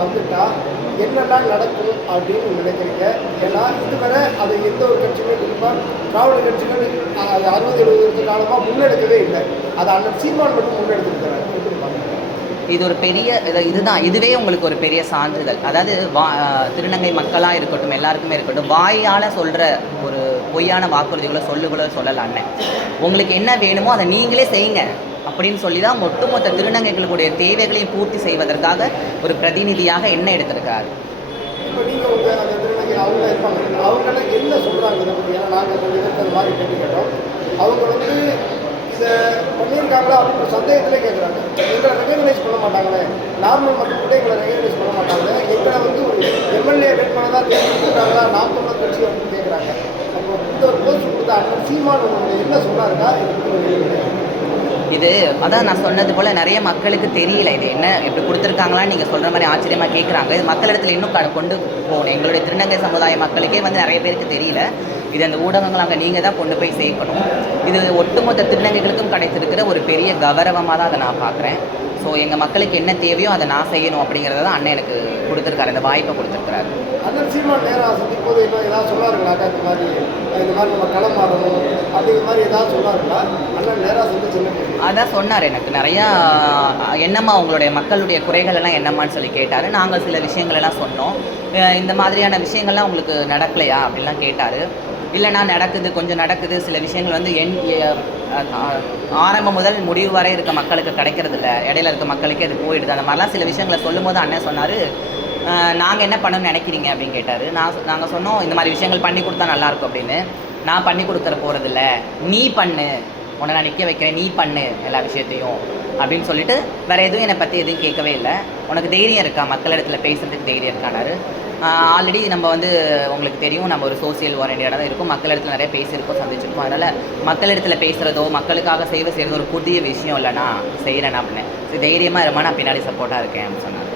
வந்துட்டா என்னெல்லாம் நடக்கும் அப்படின்னு நினைக்கிறீங்க? ஏன்னா இதுவரை அதை எந்த ஒரு கட்சியுமே குறிப்பாக திராவிட கட்சிகள் அது 60-70 வருஷ காலமாக முன்னெடுக்கவே இல்லை. அதை அண்ணன் சீமான் மட்டும் முன்னெடுத்துருக்கிறார். இது ஒரு பெரிய இதுவே உங்களுக்கு ஒரு பெரிய சான்றிதழ். அதாவது திருநங்கை மக்களாக இருக்கட்டும், எல்லாருக்குமே இருக்கட்டும், வாயால் சொல்கிற ஒரு பொய்யான வாக்குறுதிகளோ சொல்லலான்னு உங்களுக்கு என்ன வேணுமோ அதை நீங்களே செய்யுங்க அப்படின்னு சொல்லி தான் ஒட்டுமொத்த திருநங்கைகளுடைய தேவைகளையும் பூர்த்தி செய்வதற்காக ஒரு பிரதிநிதியாக என்ன எடுத்திருக்காரு. இப்போ நீங்கள் உங்கள் அந்த திருநங்கை அவங்க இருப்பாங்க, அவங்களாம் என்ன சொல்கிறாங்க இதை பற்றி? ஏன்னா நாங்கள் கொஞ்சம் பேருக்கு அந்த மாதிரி கேட்டுக்கிட்டோம். அவங்க வந்து இதை பண்ணியிருக்காங்களா அப்படின்ற சந்தேகத்திலே கேட்குறாங்க. எங்களை ரெகக்னைஸ் பண்ண மாட்டாங்களே, நார்மல் மக்கள் கூட எங்களை ரெகக்னைஸ் பண்ண மாட்டாங்க, எங்களை வந்து ஒரு எம்எல்ஏ வேட்பாளராக தேர்ந்தெடுத்துட்டாங்களா நாம் தமிழர் கட்சி அப்படின்னு கேட்குறாங்க. அப்போ இந்த ஒரு போஸ்ட் கொடுத்த அண்ணன் சீமான் உங்களுக்கு என்ன சொன்னாருக்கா? இது அதான் நான் சொன்னது போல் நிறைய மக்களுக்கு தெரியல இது என்ன இப்படி கொடுத்துருக்காங்களான்னு நீங்கள் சொல்கிற மாதிரி ஆச்சரியமாக கேட்குறாங்க. இது மக்களிடத்தில் இன்னும் கொண்டு போகணும். எங்களுடைய திருநங்கை சமுதாய மக்களுக்கே வந்து நிறைய பேருக்கு தெரியல. இது அந்த ஊடகங்கள் அங்கே நீங்கள் தான் கொண்டு போய் சேர்க்கணும். இது ஒட்டுமொத்த திருநங்கைகளுக்கும் கிடைத்திருக்கிற ஒரு பெரிய கௌரவமாக தான் அதை நான் பார்க்குறேன். ஸோ எங்கள் மக்களுக்கு என்ன தேவையோ அதை நான் செய்யணும் அப்படிங்கிறத தான் அண்ணன் எனக்கு கொடுத்துருக்காரு, இந்த வாய்ப்பை கொடுத்துருக்காரு. அண்ணன் சீமான் நேராக சந்திப்போது இன்னும் ஏதாவது சொன்னாருங்களாக்கா? இந்த மாதிரி நம்ம களம் மாறணும் அப்படிங்கிற மாதிரி ஏதாவது சொன்னாருங்களா? அண்ணன் நேராக சந்திச்சு அதான் சொன்னார். எனக்கு நிறையா என்னம்மா உங்களுடைய மக்களுடைய குறைகள் எல்லாம் என்னம்மான்னு சொல்லி கேட்டார். நாங்கள் சில விஷயங்களெல்லாம் சொன்னோம். இந்த மாதிரியான விஷயங்கள்லாம் உங்களுக்கு நடக்கலையா அப்படின்லாம் கேட்டார். இல்லைனா நடக்குது, கொஞ்சம் நடக்குது. சில விஷயங்கள் வந்து ஆரம்பம் முதல் முடிவு வரை இருக்க மக்களுக்கு கிடைக்கிறது இல்லை, இடையில இருக்க மக்களுக்கே அது போயிடுது. அந்த மாதிரிலாம் சில விஷயங்களை சொல்லும் போது அண்ணன் சொன்னார், நாங்கள் என்ன பண்ணணும்னு நினைக்கிறீங்க அப்படின்னு கேட்டார். நாங்கள் சொன்னோம், இந்த மாதிரி விஷயங்கள் பண்ணி கொடுத்தா நல்லாயிருக்கும் அப்படின்னு. நான் பண்ணி கொடுக்குற போகிறதில்ல, நீ பண்ணு, உன்னை நான் நிற்க வைக்கிறேன், நீ பண்ணு எல்லா விஷயத்தையும் அப்படின்னு சொல்லிட்டு வேறு எதுவும் என்னை பற்றி எதுவும் கேட்கவே இல்லை. உனக்கு தைரியம் இருக்கா, மக்களிடத்தில் பேசுகிறதுக்கு தைரியம் இருக்கானாரு. ஆல்ரெடி நம்ம வந்து உங்களுக்கு தெரியும், நம்ம ஒரு சோசியல் ஓரியன்டாக தான் இருக்கும், மக்களிடத்தில் நிறைய பேசியிருக்கோம், சந்திச்சிருக்கோம். அதனால் மக்களிடத்தில் பேசுகிறதோ மக்களுக்காக செய்வதோ ஒரு புதிய விஷயம் இல்லைனா செய்கிறேன் அப்படின்னு. தைரியமாக இருமா, நான் பின்னாடி சப்போர்ட்டாக இருக்கேன் அப்படின்னு சொன்னார்.